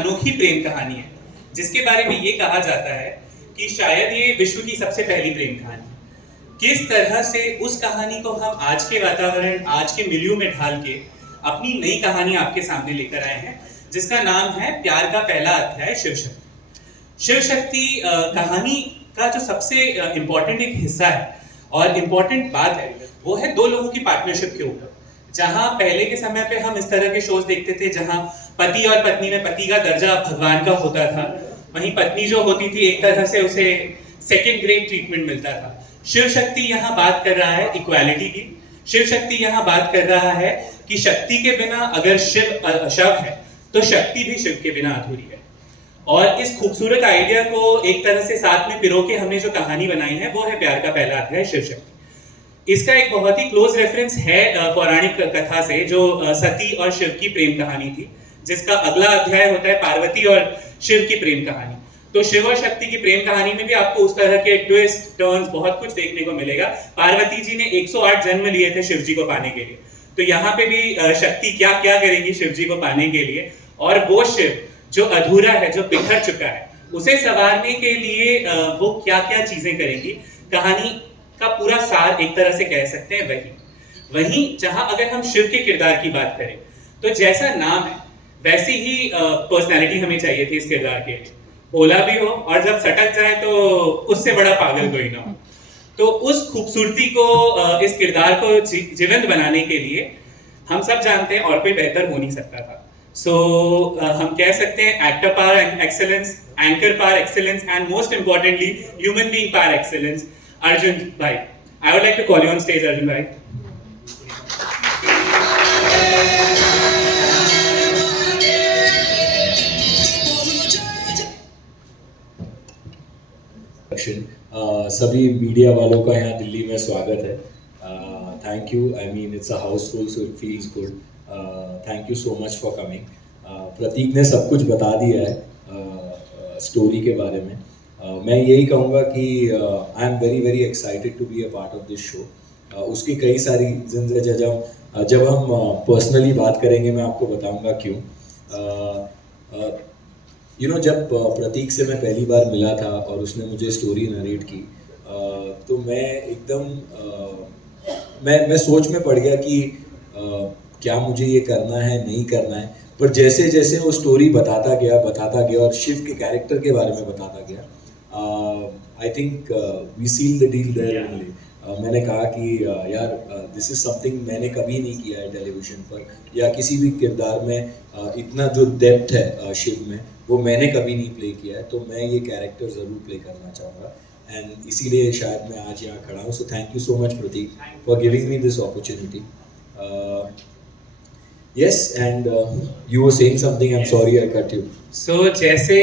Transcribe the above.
अनोखी प्रेम कहानी है जिसके बारे में ये कहा जाता है कि शायद ये विश्व की सबसे पहली प्रेम कहानी। किस तरह से उस कहानी को हम आज के वातावरण, आज के मिलियू में ढाल के अपनी नई कहानी आपके सामने लेकर आए हैं, जिसका नाम है प्यार का पहला अध्याय, शिव शक्ति। शिव शक्ति कहानी का जो सबसे इम्पोर्टेंट एक हिस्सा है और इम्पोर्टेंट बात है वो है दो लोगों की पार्टनरशिप के ऊपर। जहां पहले के समय पे हम इस तरह के शोज देखते थे जहां पति और पत्नी में पति का दर्जा भगवान का होता था, वहीं पत्नी जो होती थी एक तरह से उसे सेकंड ग्रेड ट्रीटमेंट मिलता था। शिव शक्ति यहाँ बात कर रहा है इक्वालिटी की। शिव शक्ति यहाँ बात कर रहा है कि शक्ति के बिना अगर शिव शव है तो शक्ति भी शिव के बिना अधूरी है। और इस खूबसूरत आइडिया को एक तरह से साथ में पिरो के हमने जो कहानी बनाई है वो है प्यार का पहला अध्याय, शिव शक्ति। इसका एक बहुत ही क्लोज रेफरेंस है पौराणिक कथा से, जो सती और शिव की प्रेम कहानी थी, जिसका अगला अध्याय होता है पार्वती और शिव की प्रेम कहानी। तो शिव और शक्ति की प्रेम कहानी में भी आपको उस तरह के ट्विस्ट टर्न्स बहुत कुछ देखने को मिलेगा। पार्वती जी ने 108 जन्म लिए थे शिव जी को पाने के लिए, तो यहाँ पे भी शक्ति क्या क्या करेगी शिव जी को पाने के लिए, और वो शिव जो अधूरा है, जो बिखर चुका है, उसे संवारने के लिए वो क्या क्या चीजें करेंगी। कहानी का पूरा सार एक तरह से कह सकते हैं वही जहां अगर हम शिव के किरदार की बात करें तो जैसा नाम है वैसी ही पर्सनैलिटी हमें चाहिए थी इस किरदार के लिए। भोला भी हो और जब सटक जाए तो उससे बड़ा पागल कोई ना हो। तो उस खूबसूरती को, इस किरदार को जीवंत बनाने के लिए हम सब जानते हैं और कोई बेहतर हो नहीं सकता था। सो हम कह सकते हैं actor power excellence, anchor power excellence, and most importantly human being power excellence, Arjun bhai. I would like to call you on stage, Arjun bhai. सभी मीडिया वालों का यहाँ दिल्ली में स्वागत है। Thank you. I mean it's a housefull, so it feels good. Thank you so much for coming. Prateek ने सब कुछ बता दिया है स्टोरी के बारे में। मैं यही कहूँगा कि I am very very excited to be a part of this show. उसकी कई सारी रीजंस है, जब हम पर्सनली बात करेंगे मैं आपको बताऊँगा क्यों। जब प्रतीक से मैं पहली बार मिला था और उसने मुझे स्टोरी नरेट की, तो मैं एकदम मैं सोच में पड़ गया कि क्या मुझे ये करना है, नहीं करना है। पर जैसे जैसे वो स्टोरी बताता गया और शिव के कैरेक्टर के बारे में बताता गया, I think we seal the deal there only. मैंने कहा कि यार दिस इज़ समथिंग मैंने कभी नहीं किया है टेलीविज़न पर, या किसी भी किरदार में इतना जो डेप्थ है शिव में, वो मैंने कभी नहीं प्ले किया है। तो मैं ये कैरेक्टर ज़रूर प्ले करना चाहूँगा, एंड इसीलिए शायद मैं आज यहाँ खड़ा हूँ। So thank you so much Prateek for giving me this opportunity. Yes, and you were saying something. I'm sorry I cut you. So जैसे